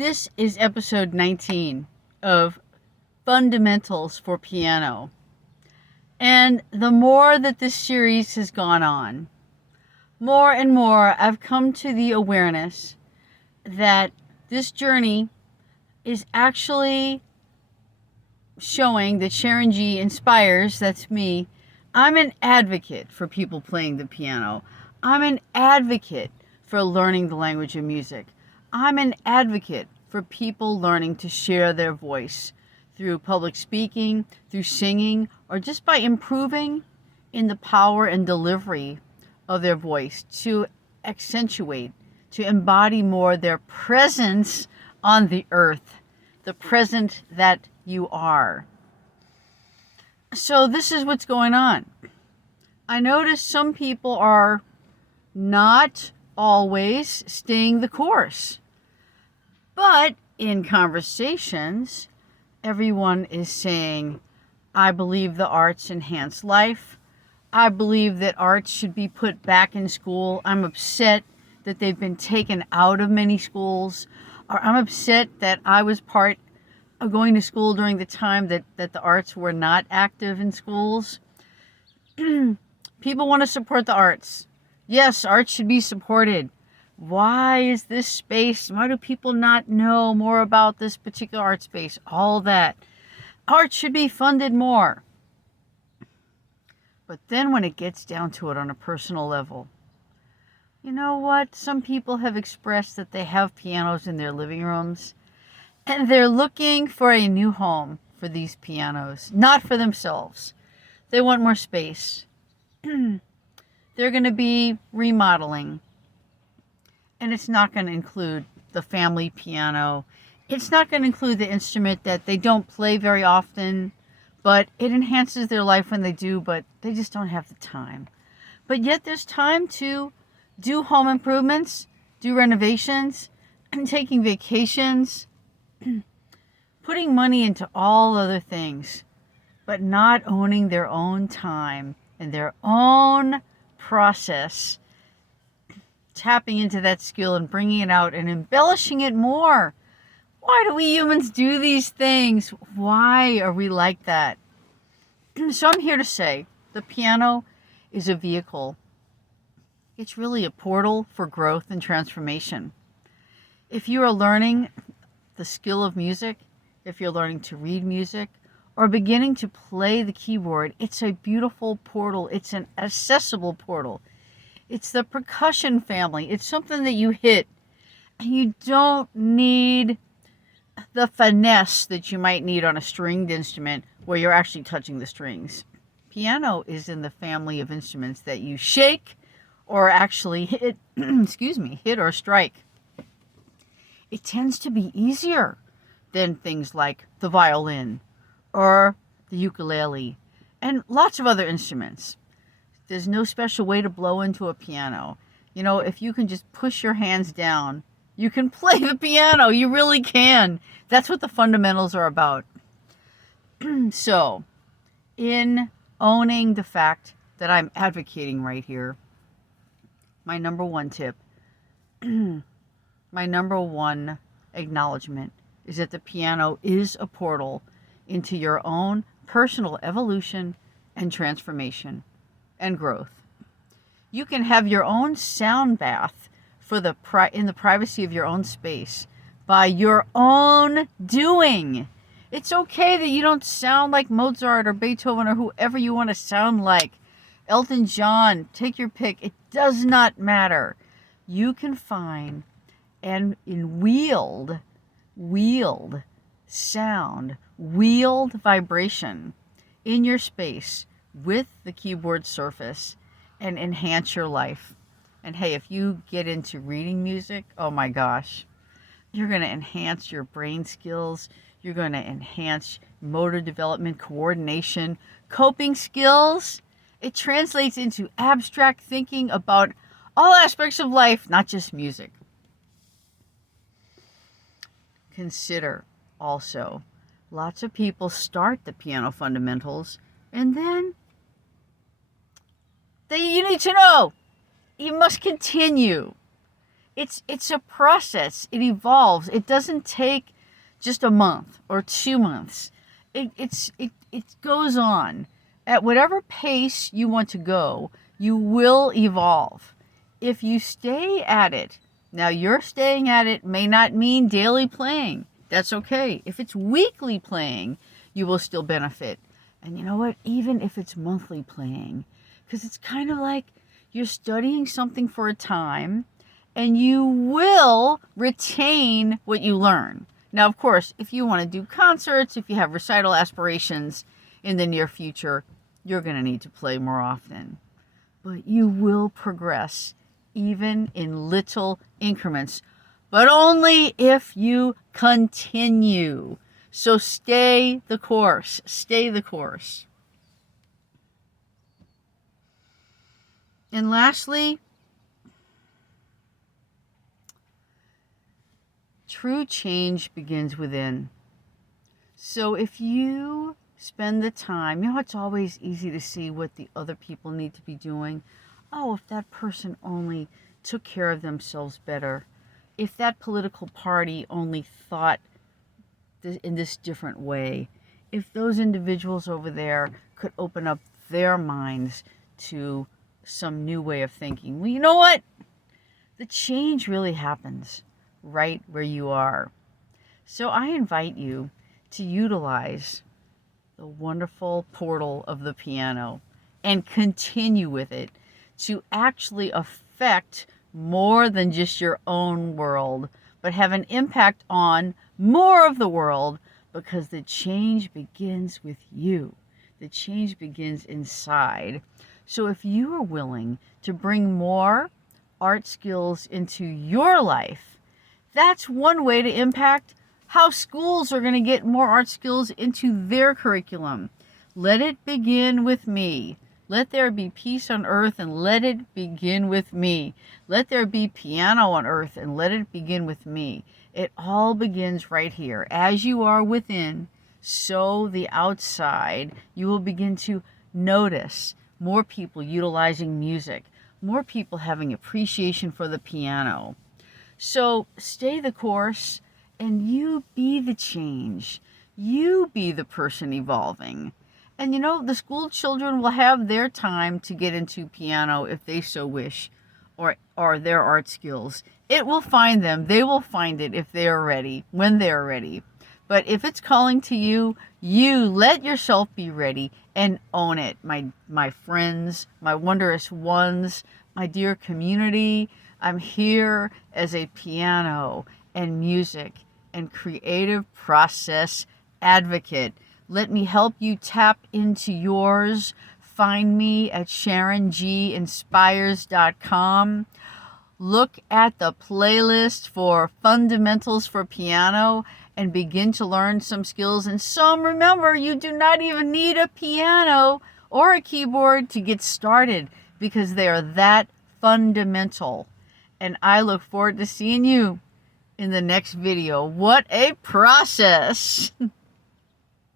This is episode 19 of Fundamentals for Piano. And the more that this series has gone on, more and more I've come to the awareness that this journey is actually showing that Sharon G inspires, that's me. I'm an advocate for people playing the piano. I'm an advocate for learning the language of music. I'm an advocate for people learning to share their voice through public speaking, through singing, or just by improving in the power and delivery of their voice to accentuate, to embody more their presence on the earth, the present that you are. So this is what's going on. I notice some people are not always staying the course. But in conversations, everyone is saying, I believe the arts enhance life. I believe that arts should be put back in school. I'm upset that they've been taken out of many schools. Or I'm upset that I was part of going to school during the time that the arts were not active in schools. People want to support the arts. Yes, arts should be supported. Why is this space? Why do people not know more about this particular art space? All that. Art should be funded more. But then when it gets down to it on a personal level, you know what? Some people have expressed that they have pianos in their living rooms and they're looking for a new home for these pianos, not for themselves. They want more space. They're going to be remodeling. And it's not going to include the family piano. It's not going to include the instrument that they don't play very often, but it enhances their life when they do, but they just don't have the time. But yet there's time to do home improvements, do renovations, and taking vacations, putting money into all other things, but not owning their own time and their own process, tapping into that skill and bringing it out and embellishing it more. Why do we humans do these things? Why are we like that? So I'm here to say the piano is a vehicle. It's really a portal for growth and transformation. If you are learning the skill of music, if you're learning to read music, or beginning to play the keyboard, it's a beautiful portal. It's an accessible portal. It's the percussion family. It's something that you hit, and you don't need the finesse that you might need on a stringed instrument where you're actually touching the strings. Piano is in the family of instruments that you shake or actually hit, hit or strike. It tends to be easier than things like the violin or the ukulele and lots of other instruments. There's no special way to blow into a piano. You know, if you can just push your hands down, you can play the piano. You really can. That's what the fundamentals are about. So, in owning the fact that I'm advocating right here, my number one tip, my number one acknowledgement is that the piano is a portal into your own personal evolution and transformation and growth. You can have your own sound bath for in the privacy of your own space by your own doing. It's okay that you don't sound like Mozart or Beethoven or whoever you want to sound like. Elton John, take your pick. It does not matter. You can find and in wheeled sound, wheeled vibration in your space with the keyboard surface and enhance your life. And hey, if you get into reading music, oh my gosh, you're going to enhance your brain skills. You're going to enhance motor development, coordination, coping skills. It translates into abstract thinking about all aspects of life, not just music. Consider also, lots of people start the piano fundamentals and then you need to know, you must continue. It's a process. It evolves. It doesn't take just a month or 2 months. It goes on. At whatever pace you want to go, you will evolve. If you stay at it, now your staying at it may not mean daily playing. That's okay. If it's weekly playing, you will still benefit. And you know what? Even if it's monthly playing, because it's kind of like you're studying something for a time and you will retain what you learn. Now, of course, if you want to do concerts, if you have recital aspirations in the near future, you're going to need to play more often. But you will progress even in little increments, but only if you continue. So stay the course. Stay the course. And lastly, true change begins within. So if you spend the time, it's always easy to see what the other people need to be doing. Oh, if that person only took care of themselves better, if that political party only thought in this different way, if those individuals over there could open up their minds to some new way of thinking. Well, you know what? The change really happens right where you are. So I invite you to utilize the wonderful portal of the piano and continue with it to actually affect more than just your own world, but have an impact on more of the world, because the change begins with you. The change begins inside. So if you are willing to bring more art skills into your life, that's one way to impact how schools are going to get more art skills into their curriculum. Let it begin with me. Let there be peace on earth, and let it begin with me. Let there be piano on earth, and let it begin with me. It all begins right here. As you are within, so the outside, you will begin to notice more people utilizing music, more people having appreciation for the piano. So stay the course, and you be the change. You be the person evolving. And the school children will have their time to get into piano if they so wish, or their art skills. It will find them. They will find it if they are ready, when they are ready. But if it's calling to you, you let yourself be ready and own it. My friends, my wondrous ones, my dear community, I'm here as a piano and music and creative process advocate. Let me help you tap into yours. Find me at SharonGinspires.com. Look at the playlist for fundamentals for piano and begin to learn some skills. And some, remember, you do not even need a piano or a keyboard to get started, because they are that fundamental. And I look forward to seeing you in the next video. What a process!